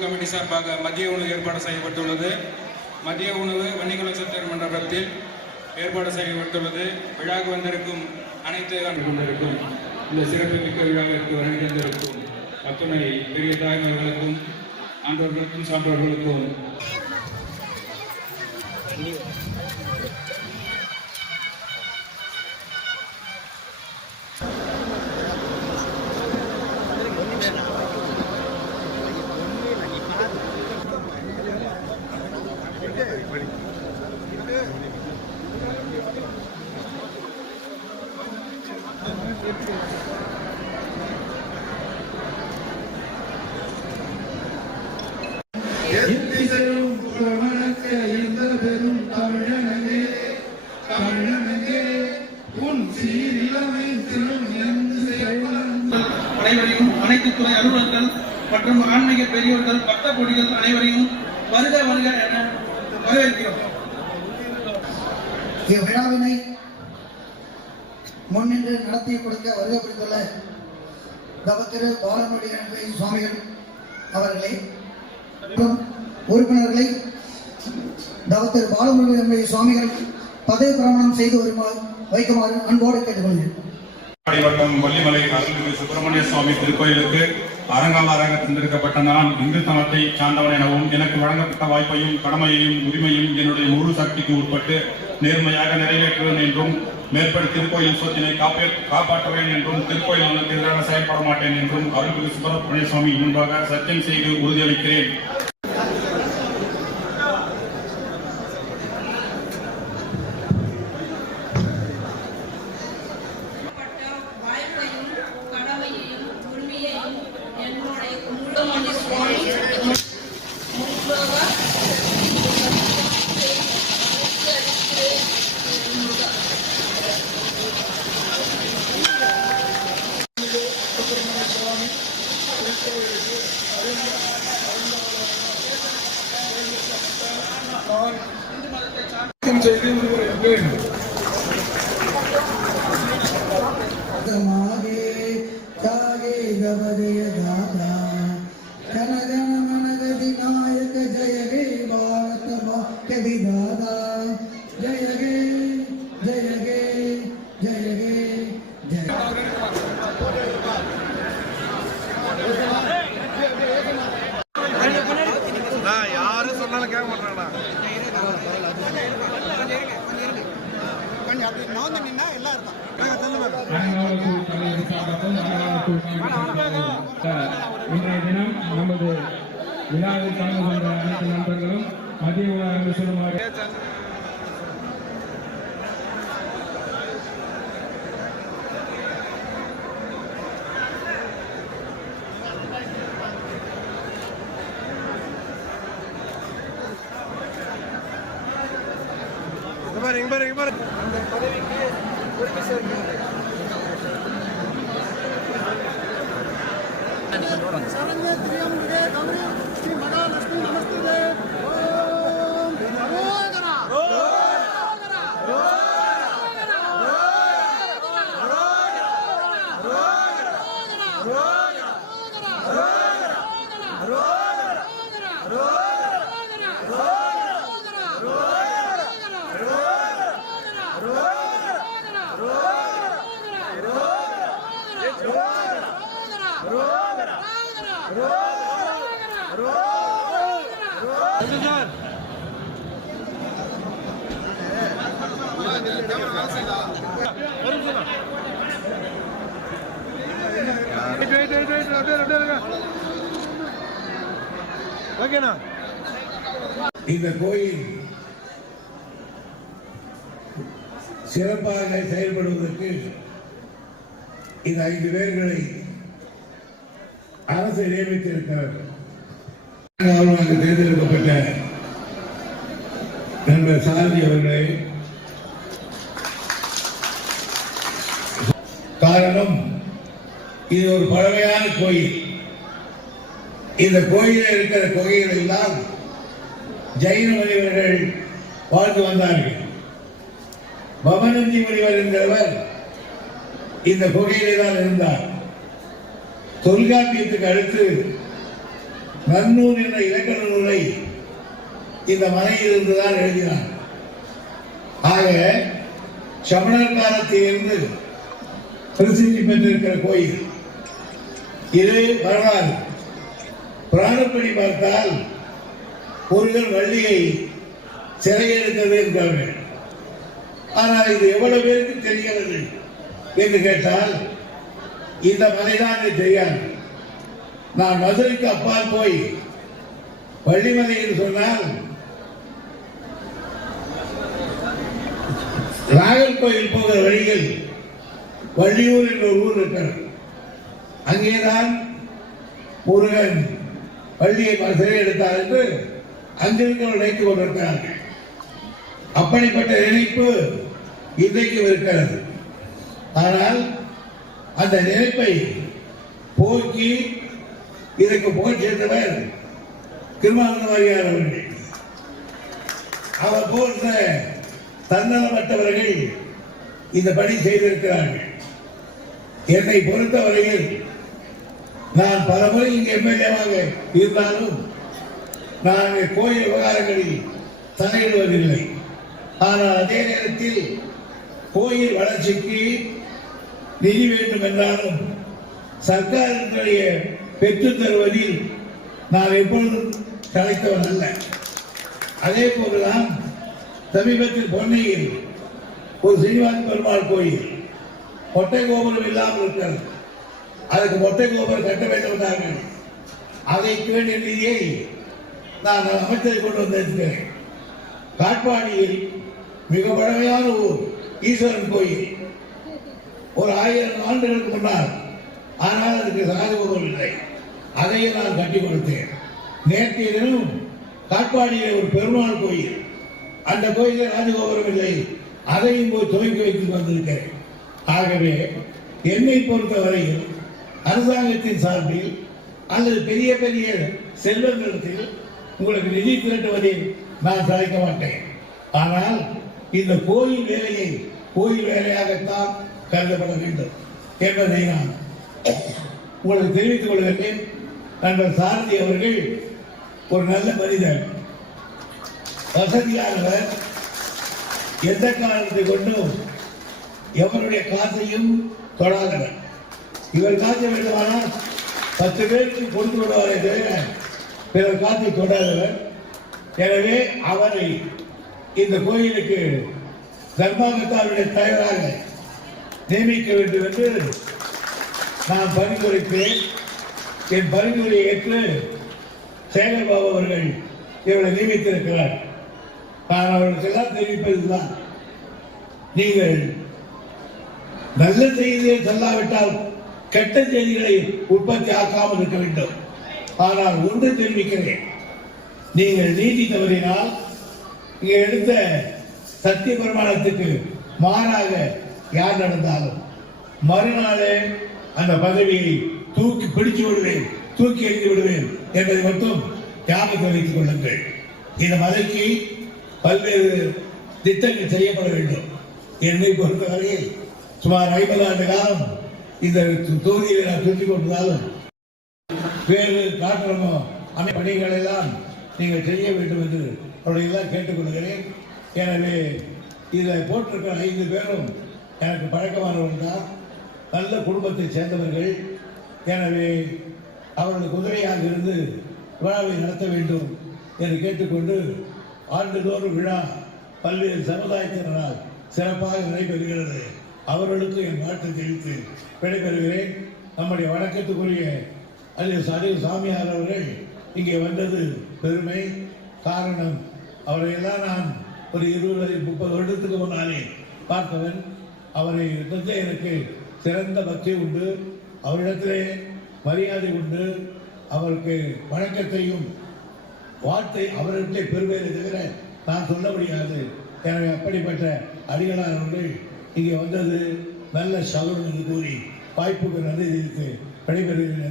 Committee சார்பாக மதிய உணவு ஏற்பாடு செய்யப்பட்டுள்ளது. மதிய உணவு வன்னிக்குளம் சித்தர் மண்டபத்தில் ஏற்பாடு செய்யப்பட்டுள்ளது. விழாவுக்கு வந்திருக்கும் அனைத்து கொண்டிருக்கும் இந்த சிறப்புமிக்க விழாவிற்கு வருகை தந்திருக்கும் அத்துணை பெரிய தாய்மார்களுக்கும் ஆண்டவர்களுக்கும் சான்றோர்களுக்கும் அனைவரையும் அனைத்து துறை அலுவலர்கள் மற்றும் ஆன்மீக பெரியோர்கள் பக்த கொடிகள் அனைவரையும் வருக வருக என வரவேற்கிறோம். இவ்விழாவினை முன்னின்று நடத்தி கொடுக்க வருகை புரிந்துள்ள தவத்திரு பாலமுருகன் சுவாமிகள் அவர்களை மற்றும் உறுப்பினர்களை தவத்திரு பாலமுருகன் சுவாமிகள் பதவி பிரமாணம் செய்து வைக்குமாறு அன்போடு கேட்டுக்கொள்கிறேன். வட்டம் வள்ளிமலை அருள்மிகு சுப்பிரமணிய சுவாமி திருக்கோயிலுக்கு அரங்காவலராக தேர்ந்தெடுக்கப்பட்ட நான் இந்து தனத்தை சார்ந்தவன் எனவும் எனக்கு வழங்கப்பட்ட வாய்ப்பையும் கடமையையும் உரிமையும் என்னுடைய முழு சக்திக்கு உட்பட்டு நேர்மையாக நிறைவேற்றுவேன் என்றும் மேற்படி திருக்கோயில் சொத்தினை காப்பாற்றுவேன் என்றும் திருக்கோயில் நலனுக்கு எதிராக செயல்பட மாட்டேன் என்றும் அருள்மிகு சுப்பிரமணிய சுவாமி முன்பாக சத்தியம் செய்து உறுதியளிக்கிறேன். இன்றைய தினம் நமது விழாவில் கலந்து கொண்ட அனைத்து நண்பர்களும் மதிய உணவு சொல்லுமாறு அந்த பதவிக்கு உரிமை சேர்க்கிறது. சரண்ய திரியம்புகே கௌரி ஸ்ரீ மகாலட்சுமி நமஸ்தே. ஓம் ரோகரா ரோகரா ரோகரா இந்த கோயில் சிறப்பாக செயல்படுவதற்கு இந்த 5 பேர்களை அரசு நியமித்திருக்கிறது. தேர்ந்தெடுக்கப்பட்ட நண்பர் சாரதி அவர்களே, காரணம் இது ஒரு பழமையான கோயில். இந்த கோயிலில் இருக்கிற கோயில்கள் எல்லாம் ஜெயின முனிவர்கள் வாழ்ந்து வந்தார்கள். பவனந்தி முனிவர் என்கிறவர் இந்த கோயிலே தான் இருந்தார். தொல்காப்பியத்துக்கு அடுத்து நன்னூல் என்ற இலக்கண நூலை இந்த மலையில் இருந்துதான் எழுதினார். ஆக சமணர் காலத்திலிருந்து பிரசித்தி பெற்றிருக்கிற கோயில் இது. வரலாறு புராணப்படி பார்த்தால் ஒருவர் வள்ளியை சிறையெடுத்தது என்றார்கள். ஆனால் இது எவ்வளவு பேருக்கு தெரிகிறது என்று கேட்டால் இந்த மலைதான் தெரியாது. நான் மதுரைக்கு அப்பால் போய் வள்ளிமலை என்று சொன்னால் நாகர்கோயில் போகிற வழியில் வள்ளியூர் என்ற ஒரு ஊர் இருக்கிறது. அங்கேதான் முருகன் வள்ளியை சிறை எடுத்தார் என்று அங்கிருக்க நினைத்துக் கொண்டிருக்கிறார்கள். அப்படிப்பட்ட நினைப்பு இன்றைக்கு இருக்கிறது. ஆனால் அந்த நினைப்பை போக்கி இதற்கு போய் சேர்ந்தவர் திருமாவளவன் வாரியார் அவர்கள். அவர் போன்ற தன்னலமற்றவர்கள் இந்த பணி செய்திருக்கிறார்கள். என்னை பொறுத்தவரையில் நான் பல முறை இங்கு எம்எல்ஏவாக இருந்தாலும் நான் கோயில் விவகாரங்களில் தலையிடுவதில்லை. ஆனால் அதே நேரத்தில் கோயில் வளர்ச்சிக்கு நிதி வேண்டும் என்றாலும் சர்க்காரினுடைய பெற்றுத் தருவதில் நான் எப்பொழுதும் கலைத்தவன் அல்ல. அதே போதுதான் சமீபத்தில் பொன்னையில் ஒரு சீனிவாச பெருமாள் கோயில் மொட்டை கோபுரம் இல்லாமல் இருக்கிறது. அதுக்கு மொட்டை கோபுரம் கட்ட வேண்டும் என்றார்கள். அதை வேண்டிய நிதியை நான் அமைச்சரை கொண்டு வந்திருக்கிறேன். காட்பாடியில் மிக பழமையான ஊர் ஈஸ்வரன் கோயில் ஒரு 1000 ஆண்டுகளுக்கு முன்னால். ஆனால் அதுக்கு ராஜகோபுரம் இல்லை. அதையும் நான் கட்டி கொடுத்தேன். நேற்றைய தினம் காட்பாடியில் ஒரு பெருமாள் கோயில், அந்த கோயிலில் ராஜகோபுரம் இல்லை. அதையும் போய் துவக்கி வைத்து வந்திருக்கிறேன். ஆகவே என்னை பொறுத்தவரையில் அரசாங்கத்தின் சார்பில் அல்லது பெரிய பெரிய செல்வங்களிடத்தில் உங்களுக்கு நிதி திரட்டுவதில் நான் சாதிக்க மாட்டேன். ஆனால் இந்த கோயில் வேலையை கோயில் வேலையாகத்தான் கருதப்பட வேண்டும் என்பதை நான் உங்களுக்கு தெரிவித்துக் கொள்கிறேன். நண்பர் சாரதி அவர்கள் ஒரு நல்ல மனிதர், வசதியானவர், எந்த காரணத்தை கொண்டும் எவருடைய காசையும் தொடாதவர். இவர் காசை வேண்டுமானால் 10 பேருக்கு கொடுத்து விடுவாரே தவிர பிறர் காசை தொடாதவர். எனவே அவரை இந்த கோயிலுக்கு தர்மாகத்தாருடைய தலைவராக நியமிக்க வேண்டும் என்று நான் பரிந்துரைத்தேன். என் பரிந்துரையை ஏற்று சேகர்பாபு அவர்கள் இவரை நியமித்திருக்கிறார். நான் அவர்களுக்கெல்லாம் தெரிவிப்பதுதான், நீங்கள் நல்ல செய்தியை சொல்லாவிட்டால் கெட்ட செய்திகளை உற்பத்தி ஆக்காமல் இருக்க வேண்டும். ஆனால் ஒன்று தெரிவிக்கிறேன், நீங்கள் நீதி தவறினால் இங்கே எடுத்த சத்திய பிரமாணத்துக்கு மாறாக யார் நடந்தாலும் மறுநாளே அந்த பதவியை தூக்கி பிடிச்சு விடுவேன், தூக்கி எறிந்து விடுவேன் என்பதை மட்டும் ஞாபகம் வைத்துக் கொள்ளுங்கள். இந்த மலைக்கு பல்வேறு திட்டங்கள் செய்யப்பட வேண்டும். என்னை பொறுத்தவரையில் சுமார் 50 ஆண்டு காலம் இந்த தொகுதியை நான் சொல்லிக் கொண்டிருந்தாலும் வேறு காட்டுறமோ அந்த பணிகள் எல்லாம் நீங்கள் செய்ய வேண்டும் என்று அவர்களெல்லாம் கேட்டுக்கொள்கிறேன். எனவே இதில் போட்டிருக்கிற 5 பேரும் எனக்கு பழக்கமானவர்கள் தான், நல்ல குடும்பத்தை சேர்ந்தவர்கள். எனவே அவர்களுக்கு உதவியாக இருந்து விழாவை நடத்த வேண்டும் என்று கேட்டுக்கொண்டு, ஆண்டுதோறும் விழா பல்வேறு சமுதாயத்தினரால் சிறப்பாக நடைபெறுகிறது. அவர்களுக்கு என் வாழ்த்து தெரிவித்து விடைபெறுகிறேன். நம்முடைய வணக்கத்துக்குரிய அறிவு சாமியார் அவர்கள் இங்கே வந்தது பெருமை. காரணம், அவரையெல்லாம் நான் ஒரு 20-30 வருடத்துக்கு முன்னாலே பார்த்தவன். அவரை எனக்கு சிறந்த பக்தி உண்டு, அவரிடத்திலே மரியாதை உண்டு, அவருக்கு வணக்கத்தையும் வார்த்தை அவர்கிட்ட பெருமையை தவிர நான் சொல்ல முடியாது. எனவே அப்படிப்பட்ட அடிகளார் அவர்கள் இங்கே வந்தது நல்ல சகுனம் என்று கூறி வாய்ப்புக்கு நன்றி தெரிவித்து விடைபெறுகிறேன்.